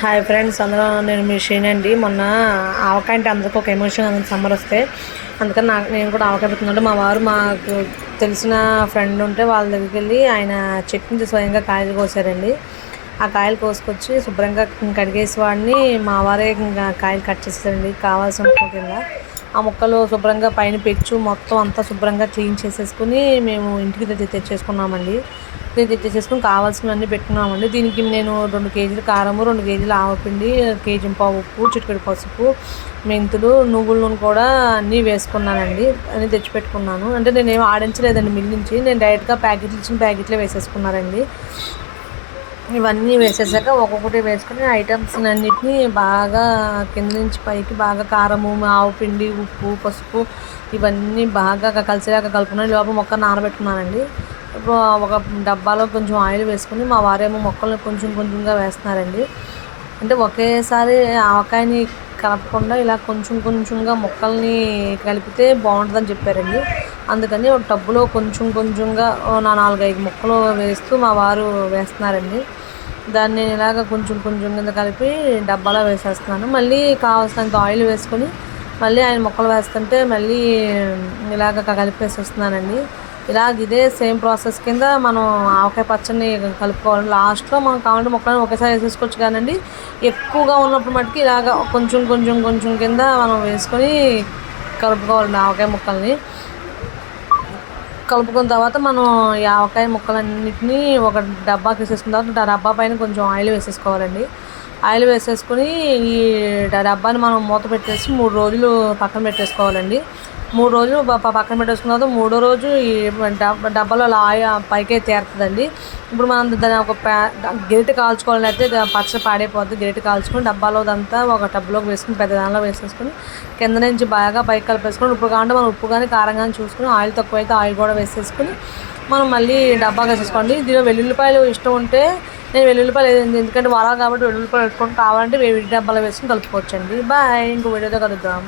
Hi friends అందరం నేను మీ శ్రీని అండి. మొన్న ఆవకాయ అంటే అందరికీ ఒక ఎమోషన్ అందుకు సమ్మర్ వస్తే. అందుకని నాకు నేను కూడా ఆవకాయ పెడుతుందంటే మా వారు మాకు తెలిసిన ఫ్రెండ్ ఉంటే వాళ్ళ దగ్గరికి వెళ్ళి ఆయన చెట్టు నుంచి స్వయంగా కాయలు కోసారండి. ఆ కాయలు కోసుకొచ్చి శుభ్రంగా కడిగేసి వాడిని మా వారే ఇంకా కాయలు కట్ చేస్తారండి కావాల్సిన కింద ఆ ముక్కలు శుభ్రంగా పైన పెచ్చు మొత్తం అంతా శుభ్రంగా క్లీన్ చేసేసుకుని మేము ఇంటికి దగ్గర తెచ్చేసుకున్నామండి. నేను తెచ్చేసుకుని కావాల్సినవన్నీ పెట్టుకున్నామండి. దీనికి నేను రెండు కేజీలు కారము రెండు కేజీలు ఆవపిండి కేజీ పావు ఉప్పు చిటికెడు పసుపు మెంతులు నువ్వుల నూనె కూడా అన్నీ వేసుకున్నానండి. అన్నీ తెచ్చిపెట్టుకున్నాను. అంటే నేను ఆడించలేదండి మిల్ నుంచి. నేను డైరెక్ట్గా ప్యాకెట్లు ఇచ్చిన ప్యాకెట్లే వేసేసుకున్నారండి. ఇవన్నీ వేసేసాక ఒక్కొక్కటి వేసుకుని ఐటమ్స్ అన్నిటినీ బాగా కింద నుంచి పైకి బాగా కారము ఆవు పిండి ఉప్పు పసుపు ఇవన్నీ బాగా కలిసేలాగా కలుపుకున్నాను లోపల మొక్క నానబెట్టుకున్నానండి. ఒక డబ్బాలో కొంచెం ఆయిల్ వేసుకుని మా వారేమో మొక్కలను కొంచెం కొంచెంగా వేస్తున్నారండి. అంటే ఒకేసారి ఆవకాయని కలపకుండా ఇలా కొంచెం కొంచెంగా మొక్కల్ని కలిపితే బాగుంటుందని చెప్పారండి. అందుకని ఒక టబ్బులో కొంచెం కొంచెంగా నా నాలుగైదు మొక్కలు వేస్తూ మా వారు వేస్తున్నారండి. దాన్ని నేను ఇలాగ కొంచెం కొంచెం కింద కలిపి డబ్బాలో వేసేస్తున్నాను. మళ్ళీ కావాల్సినంత ఆయిల్ వేసుకొని మళ్ళీ ఆయన మొక్కలు వేస్తుంటే మళ్ళీ ఇలాగ కలిపేసి వస్తున్నానండి ఇలాగ ఇదే సేమ్ ప్రాసెస్ కింద మనం ఆవకాయ పచ్చడిని కలుపుకోవాలి. లాస్ట్లో మనం కావాలంటే మొక్కలను ఒకేసారి వేసేసుకోవచ్చు కానండి. ఎక్కువగా ఉన్నప్పుడు మటుకు ఇలాగ కొంచెం కొంచెం కొంచెం కింద మనం వేసుకొని కలుపుకోవాలండి ఆవకాయ ముక్కల్ని. కలుపుకున్న తర్వాత మనం ఈ ఆవకాయ ముక్కలన్నింటినీ ఒక డబ్బాకి వేసేసుకున్న తర్వాత ఆ డబ్బా పైన కొంచెం ఆయిల్ వేసేసుకోవాలండి. ఆయిల్ వేసేసుకొని ఈ డబ్బాని మనం మూత పెట్టేసి మూడు రోజులు పక్కన పెట్టేసుకోవాలండి. మూడు రోజులు పక్కన పెట్టేసుకున్న మూడో రోజు ఈ డబ్బాలో ఆయ పైకే తేరుతుందండి. ఇప్పుడు మనం దాన్ని ఒక ప్యా కాల్చుకోవాలని అయితే పచ్చడి పాడైపోద్ది. గెరిటి కాల్చుకొని డబ్బాలో అంతా ఒక టబ్లోకి వేసుకుని పెద్ద దానిలో వేసేసుకొని కింద నుంచి బాగా పైకి కలిపేసుకొని ఉప్పు కాకుండా మనం ఉప్పు కానీ కారం కానీ చూసుకుని ఆయిల్ తక్కువ అయితే ఆయిల్ కూడా వేసేసుకుని మనం మళ్ళీ డబ్బా వేసేసుకోండి. దీనిలో వెల్లుల్లిపాయలు ఇష్టం ఉంటే నేను వెల్లుల్లిపాయలు ఎందుకంటే వారాలు కాబట్టి వెల్లుల్లిపాయలు పెట్టుకొని కావాలంటే వేడి డబ్బాలో వేసుకుని కలుపుకోవచ్చండి. బాయ్ ఇంకో వీడియోతో కలుద్దాం.